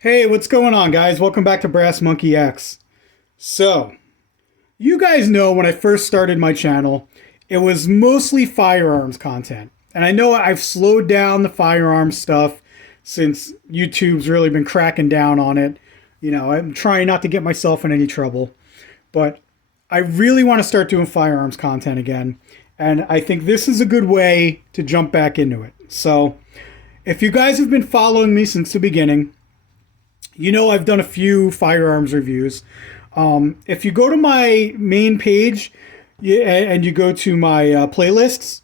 Hey, what's going on, guys? Welcome back to BrassmonkeX. So, you guys know when I first started my channel, it was mostly firearms content. And I know I've slowed down the firearms stuff since YouTube's really been cracking down on it. You know, I'm trying not to get myself in any trouble. But I really want to start doing firearms content again. And I think this is a good way to jump back into it. So, if you guys have been following me since the beginning, you know I've done a few firearms reviews. If you go to my main page and you go to my playlists,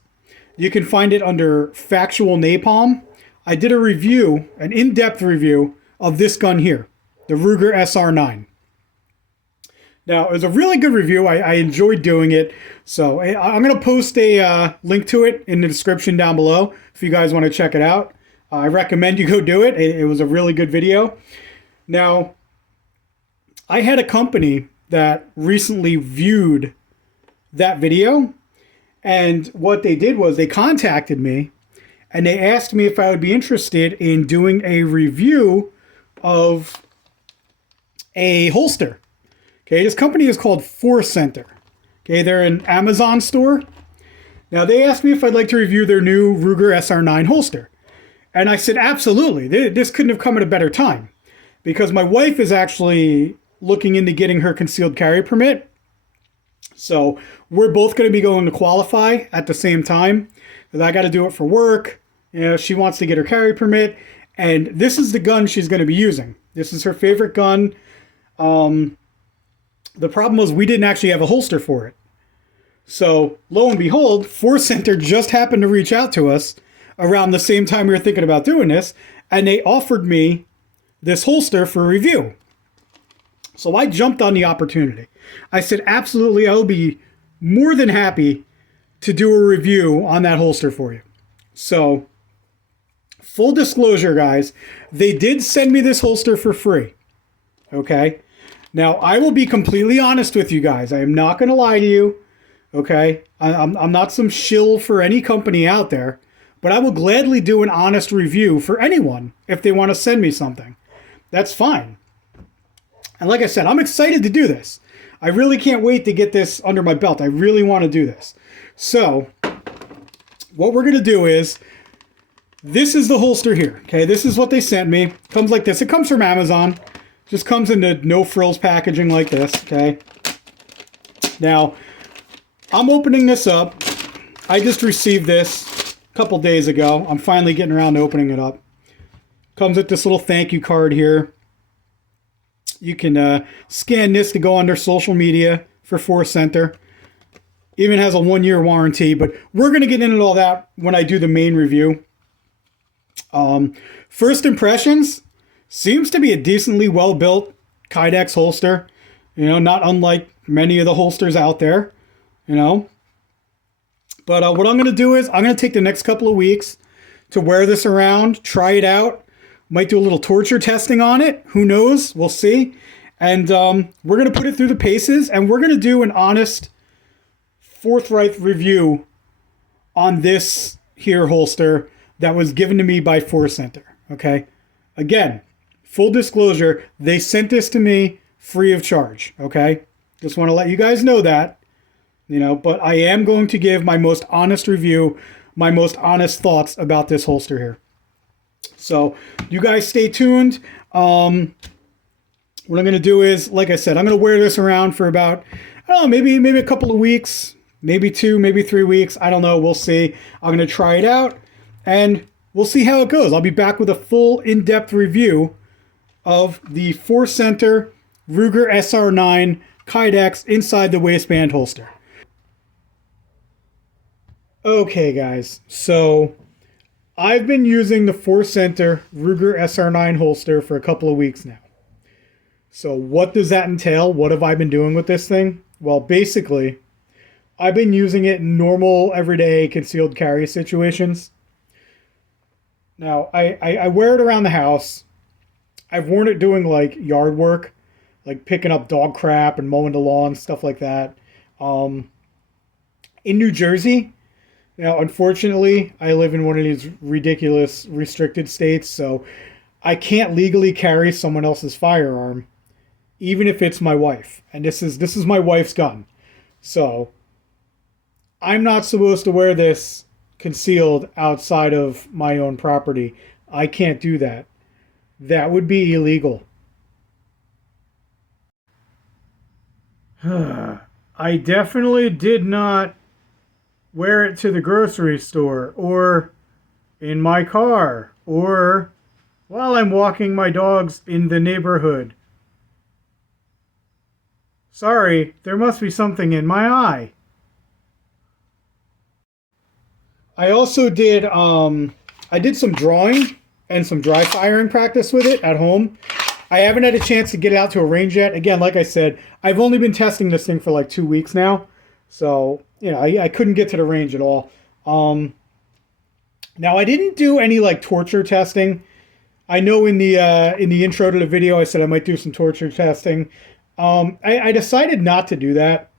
you can find it under Factual Napalm. I did a review, an in-depth review of this gun here, the Ruger SR9. Now, it was a really good review. I enjoyed doing it. So I'm going to post a link to it in the description down below if you guys want to check it out. I recommend you go do it. It was a really good video. Now, I had a company that recently viewed that video, and what they did was they contacted me and they asked me if I would be interested in doing a review of a holster. Okay, this company is called Forcenter. Okay, they're an Amazon store. Now, they asked me if I'd like to review their new Ruger SR9 holster. And I said, absolutely. This couldn't have come at a better time, because my wife is actually looking into getting her concealed carry permit. So we're both going to be going to qualify at the same time, because I got to do it for work. You know, she wants to get her carry permit, and this is the gun she's going to be using. This is her favorite gun. The problem was we didn't actually have a holster for it. So lo and behold, Forcenter just happened to reach out to us around the same time we were thinking about doing this, and they offered me this holster for review. So I jumped on the opportunity. I said, absolutely, I'll be more than happy to do a review on that holster for you. So, full disclosure, guys, they did send me this holster for free. Okay? Now, I will be completely honest with you guys. I am not going to lie to you. Okay? I'm not some shill for any company out there, but I will gladly do an honest review for anyone if they want to send me something. That's fine. And like I said, I'm excited to do this. I really can't wait to get this under my belt. I really want to do this. So, what we're going to do is, this is the holster here. Okay, this is what they sent me. Comes like this. It comes from Amazon. Just comes in the no frills packaging like this. Okay. Now, I'm opening this up. I just received this a couple days ago. I'm finally getting around to opening it up. Comes with this little thank you card here. You can scan this to go on their social media for Forcenter. Even has a 1-year warranty, but we're going to get into all that when I do the main review. First impressions, seems to be a decently well-built Kydex holster. You know, not unlike many of the holsters out there, you know. But what I'm going to do is I'm going to take the next couple of weeks to wear this around, try it out. Might do a little torture testing on it. Who knows? We'll see. And we're going to put it through the paces, and we're going to do an honest, forthright review on this here holster that was given to me by Forcenter. Okay? Again, full disclosure, they sent this to me free of charge. Okay? Just want to let you guys know that. You know, but I am going to give my most honest review, my most honest thoughts about this holster here. So, you guys stay tuned. What I'm going to do is, like I said, I'm going to wear this around for about, I don't know, maybe a couple of weeks, maybe 2, maybe 3 weeks. I don't know. We'll see. I'm going to try it out, and we'll see how it goes. I'll be back with a full in-depth review of the Forcenter Ruger SR9 Kydex inside the waistband holster. Okay, guys. So, I've been using the Forcenter Ruger SR9 holster for a couple of weeks now. So what does that entail? What have I been doing with this thing? Well, basically, I've been using it in normal, everyday concealed carry situations. Now, I wear it around the house. I've worn it doing like yard work, like picking up dog crap and mowing the lawn, stuff like that. In New Jersey, now, unfortunately, I live in one of these ridiculous restricted states, so I can't legally carry someone else's firearm, even if it's my wife. And this is my wife's gun. So I'm not supposed to wear this concealed outside of my own property. I can't do that. That would be illegal. I definitely did not wear it to the grocery store or in my car or while I'm walking my dogs in the neighborhood. Sorry, there must be something in my eye. I also did I did some drawing and some dry firing practice with it at home. I haven't had a chance to get it out to a range yet. Again, like I said, I've only been testing this thing for like 2 weeks now. So, you know, I couldn't get to the range at all. Now, I didn't do any like torture testing. I know in the intro to the video, I said I might do some torture testing. I decided not to do that.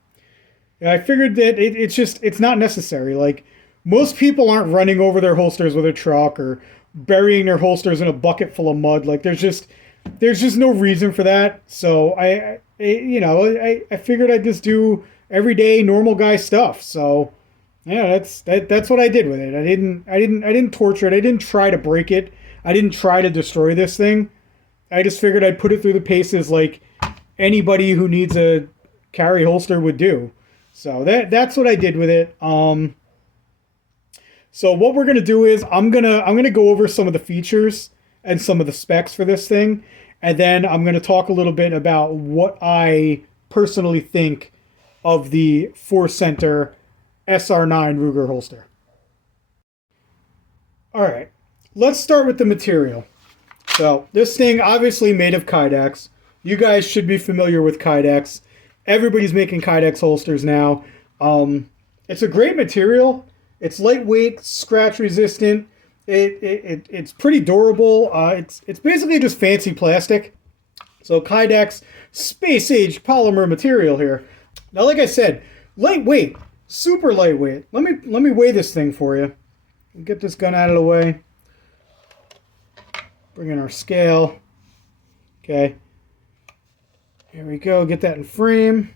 I figured that it's not necessary. Like, most people aren't running over their holsters with a truck or burying their holsters in a bucket full of mud. Like, there's just no reason for that. So I figured I'd just do everyday normal guy stuff. So yeah, that's what I did with it. I didn't torture it. I didn't try to break it. I didn't try to destroy this thing. I just figured I'd put it through the paces like anybody who needs a carry holster would do. So that's what I did with it. So what we're gonna do is I'm gonna go over some of the features and some of the specs for this thing, and then I'm gonna talk a little bit about what I personally think of the Forcenter SR9 Ruger holster. All right, let's start with the material. So this thing obviously made of Kydex. You guys should be familiar with Kydex. Everybody's making Kydex holsters now. It's a great material. It's lightweight, scratch resistant. It's pretty durable. It's basically just fancy plastic. So Kydex space age polymer material here. Now, like I said, lightweight, super lightweight. Let me weigh this thing for you. Get this gun out of the way. Bring in our scale. Okay. Here we go. Get that in frame.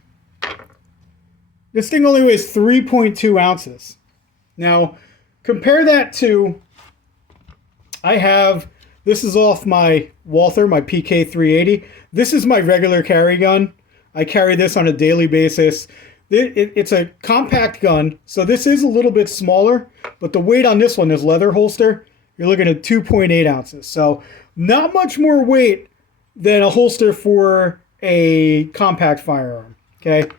This thing only weighs 3.2 ounces. Now, compare that to, this is off my Walther, my PK380. This is my regular carry gun. I carry this on a daily basis. It's a compact gun, so this is a little bit smaller, but the weight on this one is leather holster. You're looking at 2.8 ounces. So not much more weight than a holster for a compact firearm, okay?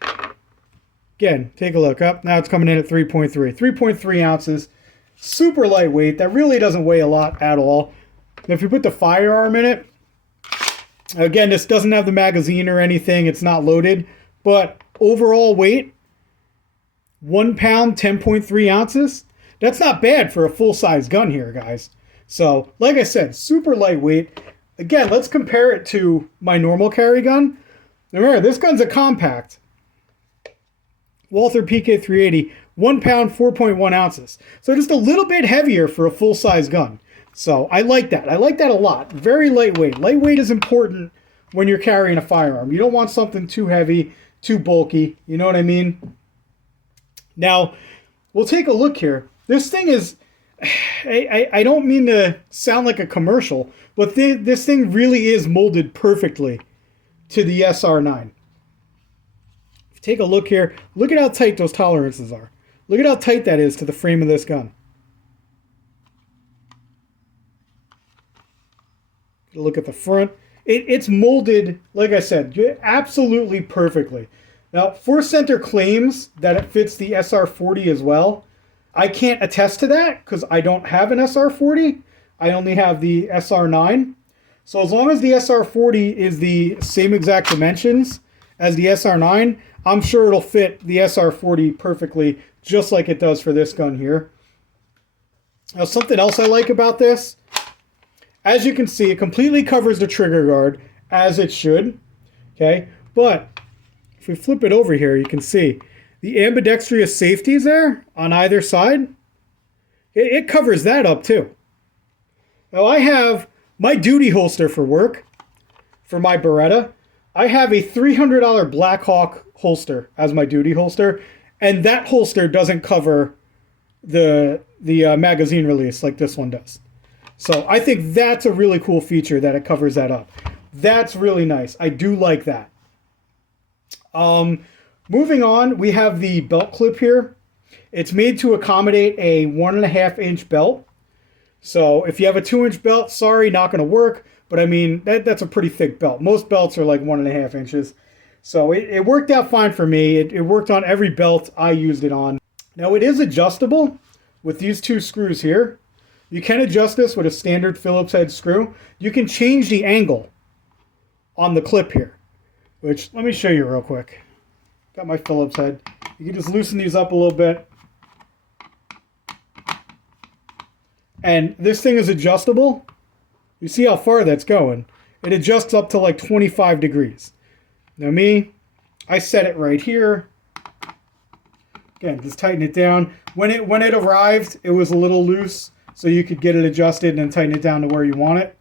Again, take a look up. Now it's coming in at 3.3. 3.3 ounces. Super lightweight. That really doesn't weigh a lot at all. Now, if you put the firearm in it, again, this doesn't have the magazine or anything. It's not loaded. But overall weight, 1 pound, 10.3 ounces. That's not bad for a full-size gun here, guys. So, like I said, super lightweight. Again, let's compare it to my normal carry gun. Now, remember, this gun's a compact. Walther PK380, 1 pound, 4.1 ounces. So just a little bit heavier for a full-size gun. So I like that. I like that a lot. Very lightweight. Lightweight is important when you're carrying a firearm. You don't want something too heavy, too bulky. You know what I mean? Now, we'll take a look here. This thing is, I don't mean to sound like a commercial, but this thing really is molded perfectly to the SR9. Take a look here. Look at how tight those tolerances are. Look at how tight that is to the frame of this gun. Look at the front. It's molded, like I said, absolutely perfectly. Now, Forcenter claims that it fits the SR40 as well. I can't attest to that because I don't have an SR40. I only have the SR9. So as long as the SR40 is the same exact dimensions as the SR9, I'm sure it'll fit the SR40 perfectly, just like it does for this gun here. Now, something else I like about this, as you can see, it completely covers the trigger guard, as it should. Okay, but if we flip it over here, you can see the ambidextrous safeties there on either side. It covers that up too. Now, I have My duty holster for work, for my Beretta, I have a $300 Blackhawk holster as my duty holster, and that holster doesn't cover the magazine release like this one does. So I think that's a really cool feature that it covers that up. That's really nice. I do like that. Moving on, we have the belt clip here. It's made to accommodate a 1.5 inch belt. So if you have a 2-inch belt, sorry, not going to work. But I mean, that's a pretty thick belt. Most belts are like 1.5 inches. So it worked out fine for me. It worked on every belt I used it on. Now it is adjustable with these 2 screws here. You can adjust this with a standard Phillips head screw. You can change the angle on the clip here, which let me show you real quick. Got my Phillips head. You can just loosen these up a little bit. And this thing is adjustable. You see how far that's going. It adjusts up to like 25 degrees. Now me, I set it right here. Again, just tighten it down. When it arrived, it was a little loose, so you could get it adjusted and then tighten it down to where you want it.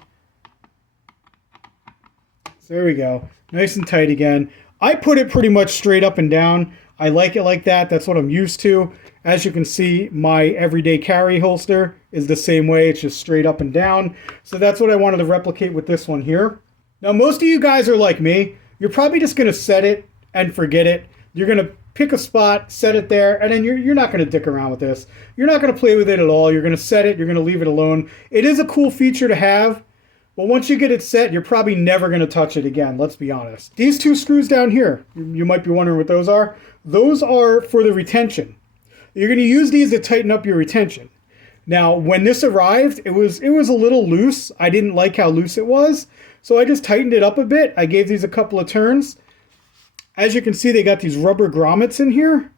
So there we go. Nice and tight again. I put it pretty much straight up and down. I like it like that. That's what I'm used to. As you can see, my everyday carry holster is the same way. It's just straight up and down. So that's what I wanted to replicate with this one here. Now, most of you guys are like me. You're probably just going to set it and forget it. You're going to pick a spot, set it there, and then you're not going to dick around with this. You're not going to play with it at all. You're going to set it. You're going to leave it alone. It is a cool feature to have, but once you get it set, you're probably never going to touch it again. Let's be honest. These 2 screws down here, you might be wondering what those are. Those are for the retention. You're going to use these to tighten up your retention. Now, when this arrived, it was a little loose. I didn't like how loose it was, so I just tightened it up a bit. I gave these a couple of turns. As you can see, they got these rubber grommets in here,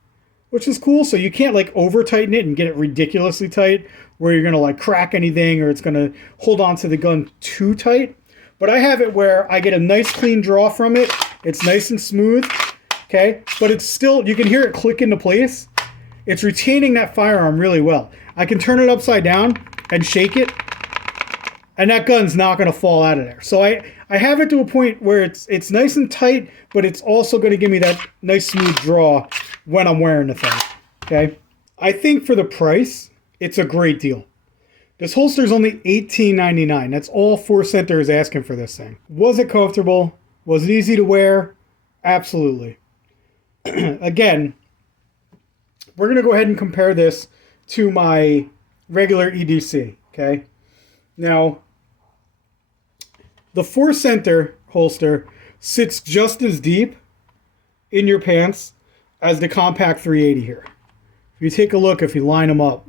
which is cool. So you can't like over tighten it and get it ridiculously tight where you're going to like crack anything or it's going to hold on to the gun too tight. But I have it where I get a nice clean draw from it. It's nice and smooth. Okay. But it's still, you can hear it click into place. It's retaining that firearm really well. I can turn it upside down and shake it, and that gun's not going to fall out of there. So I have it to a point where it's nice and tight, but it's also going to give me that nice smooth draw when I'm wearing the thing. Okay? I think for the price, it's a great deal. This holster is only $18.99. That's all Forcenter is asking for this thing. Was it comfortable? Was it easy to wear? Absolutely. Again, we're going to go ahead and compare this to my regular EDC, okay? Now, the Forcenter holster sits just as deep in your pants as the Compact 380 here. If you take a look, if you line them up,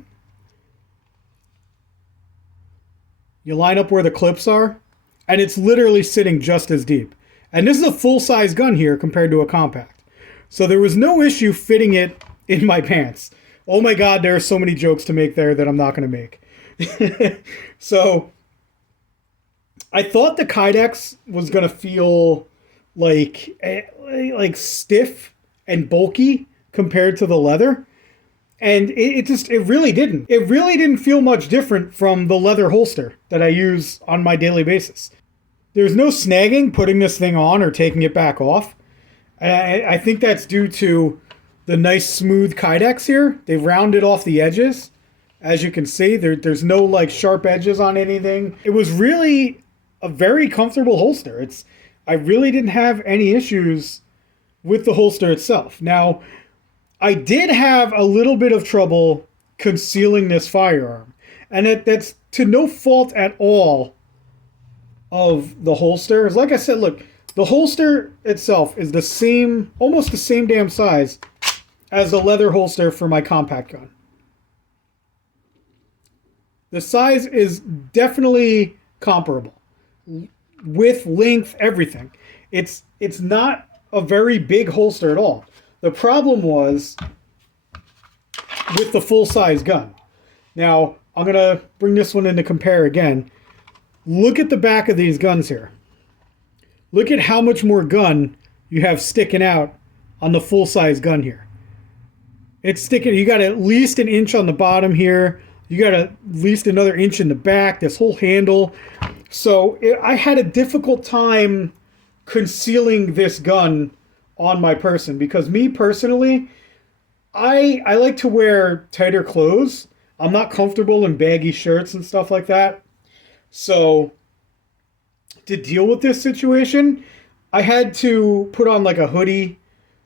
you line up where the clips are, and it's literally sitting just as deep. And this is a full-size gun here compared to a compact. So there was no issue fitting it in my pants. Oh my God, there are so many jokes to make there that I'm not going to make. So I thought the Kydex was going to feel like stiff and bulky compared to the leather. And it really didn't. It really didn't feel much different from the leather holster that I use on my daily basis. There's no snagging putting this thing on or taking it back off. I think that's due to the nice smooth Kydex here. They've rounded off the edges. As you can see, there's no like sharp edges on anything. It was really a very comfortable holster. I really didn't have any issues with the holster itself. Now, I did have a little bit of trouble concealing this firearm. And that's to no fault at all of the holster. Like I said, look, the holster itself is almost the same damn size as the leather holster for my compact gun. The size is definitely comparable. Width, length, everything. It's not a very big holster at all. The problem was with the full-size gun. Now, I'm going to bring this one in to compare again. Look at the back of these guns here. Look at how much more gun you have sticking out on the full-size gun here. It's sticking, you got at least an inch on the bottom here. You got at least another inch in the back, this whole handle. So I had a difficult time concealing this gun on my person because me personally, I like to wear tighter clothes. I'm not comfortable in baggy shirts and stuff like that. So to deal with this situation, I had to put on like a hoodie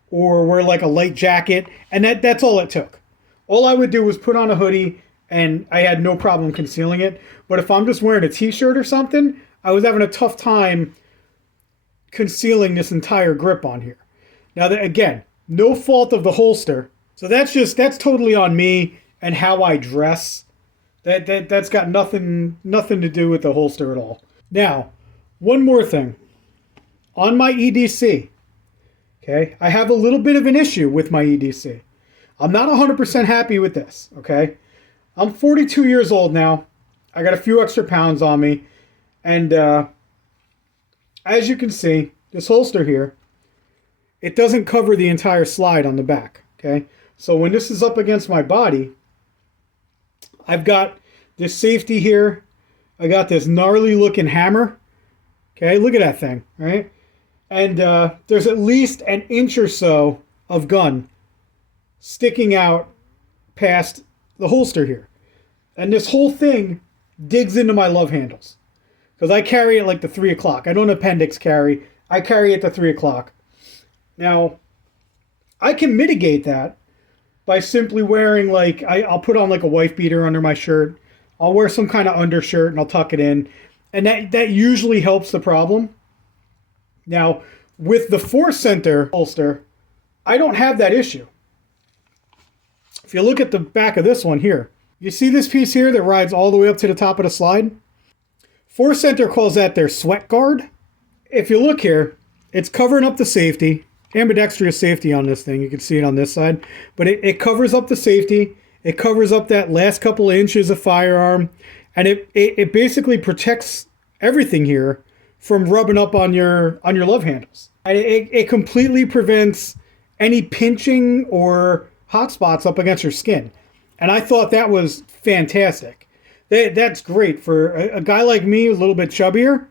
or wear like a light jacket, and that's all it took. All I would do was put on a hoodie, and I had no problem concealing it. But if I'm just wearing a t-shirt or something, I was having a tough time concealing this entire grip on here. Now, again, no fault of the holster. So that's totally on me and how I dress. That's got nothing to do with the holster at all. Now, one more thing. On my EDC, okay, I have a little bit of an issue with my EDC. I'm not 100% happy with this, okay? I'm 42 years old now. I got a few extra pounds on me. And as you can see, this holster here, it doesn't cover the entire slide on the back, okay? So when this is up against my body, I've got this safety here. I got this gnarly looking hammer. Okay, look at that thing, right? And there's at least an inch or so of gun sticking out past the holster here. And this whole thing digs into my love handles. Because I carry it like the 3 o'clock. I don't appendix carry. I carry it to 3 o'clock. Now, I can mitigate that by simply wearing like, I'll put on like a wife beater under my shirt. I'll wear some kind of undershirt and I'll tuck it in. And that usually helps the problem. Now, with the Forcenter holster, I don't have that issue. If you look at the back of this one here, you see this piece here that rides all the way up to the top of the slide? Forcenter calls that their sweat guard. If you look here, it's covering up the safety. Ambidextrous safety on this thing. You can see it on this side. But it covers up the safety. It covers up that last couple of inches of firearm. And it basically protects everything here from rubbing up on your love handles. And it completely prevents any pinching or hot spots up against your skin. And I thought that was fantastic. That's great for a guy like me, a little bit chubbier.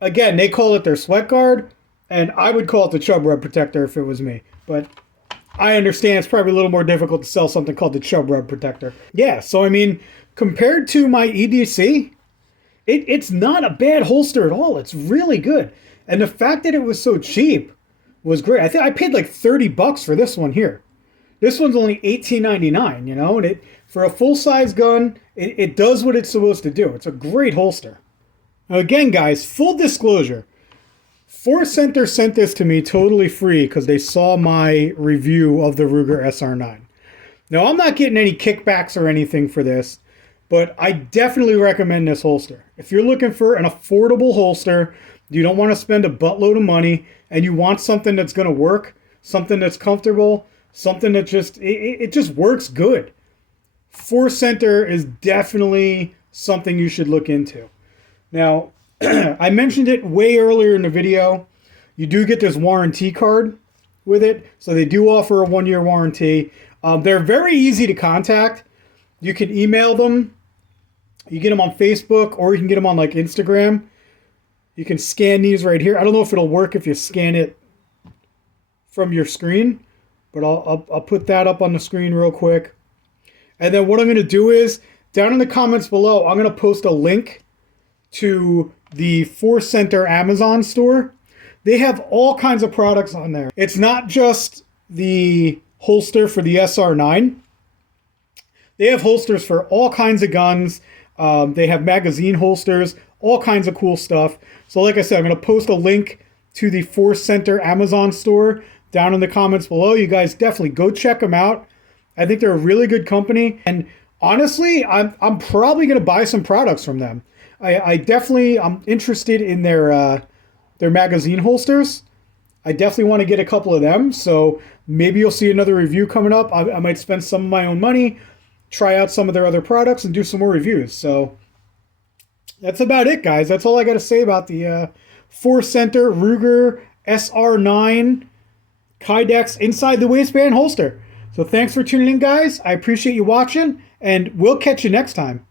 Again, they call it their sweat guard, and I would call it the chub rub protector if it was me. But I understand it's probably a little more difficult to sell something called the chub rub protector. Yeah, so I mean, compared to my EDC, it's not a bad holster at all. It's really good. And the fact that it was so cheap was great. I think I paid like $30 for this one here. This one's only $18.99, you know, and for a full-size gun, it does what it's supposed to do. It's a great holster. Now again, guys, full disclosure, Forcenter sent this to me totally free because they saw my review of the Ruger SR9. Now, I'm not getting any kickbacks or anything for this, but I definitely recommend this holster. If you're looking for an affordable holster, you don't want to spend a buttload of money, and you want something that's going to work, something that's comfortable, something that just works good. Forcenter is definitely something you should look into. Now, I mentioned it way earlier in the video. You do get this warranty card with it, so they do offer a 1-year warranty. They're very easy to contact. You can email them. You get them on Facebook, or you can get them on like Instagram. You can scan these right here. I don't know if it'll work if you scan it from your screen, but I'll put that up on the screen real quick. And then what I'm going to do is, down in the comments below, I'm going to post a link to the Forcenter Amazon store. They have all kinds of products on there. It's not just the holster for the SR9. They have holsters for all kinds of guns. They have magazine holsters, all kinds of cool stuff. So like I said, I'm going to post a link to the Forcenter Amazon store down in the comments below. You guys definitely go check them out. I think they're a really good company. And honestly, I'm probably going to buy some products from them. I'm interested in their magazine holsters. I definitely want to get a couple of them. So maybe you'll see another review coming up. I might spend some of my own money, try out some of their other products, and do some more reviews. So that's about it, guys. That's all I got to say about the Forcenter Ruger SR9 Kydex inside the waistband holster. So thanks for tuning in, guys. I appreciate you watching, and we'll catch you next time.